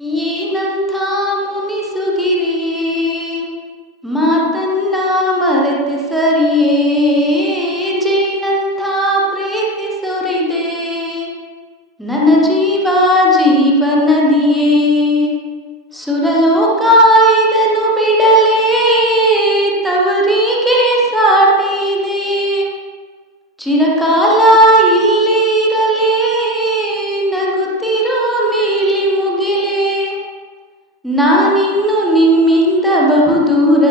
ಏನಂಥ ಮುನಿಸುಗಿರಿಯೇ ಮಾತನ್ನ ಮರೆತೆ ಸರಿಯೇ ಜೇನಂಥ ಪ್ರೀತಿ ಸುರಿದೆ ನನ್ನ ಜೀವ ಜೀವನದಿಯೇ ಸುರಲೋಕ ಇದನ್ನು ಬಿಡಲೇ ತವರಿಗೆ ಸಾಟಿದೆ ಚಿರಕಾಲ ಇಲ್ಲೇ ಇರಲೇ ನಗುತ್ತಿರೋ ನೀಲಿ ಮುಗಿಲೇ ನಾನಿನ್ನು ನಿಮ್ಮಿಂದ ಬಹುದೂರ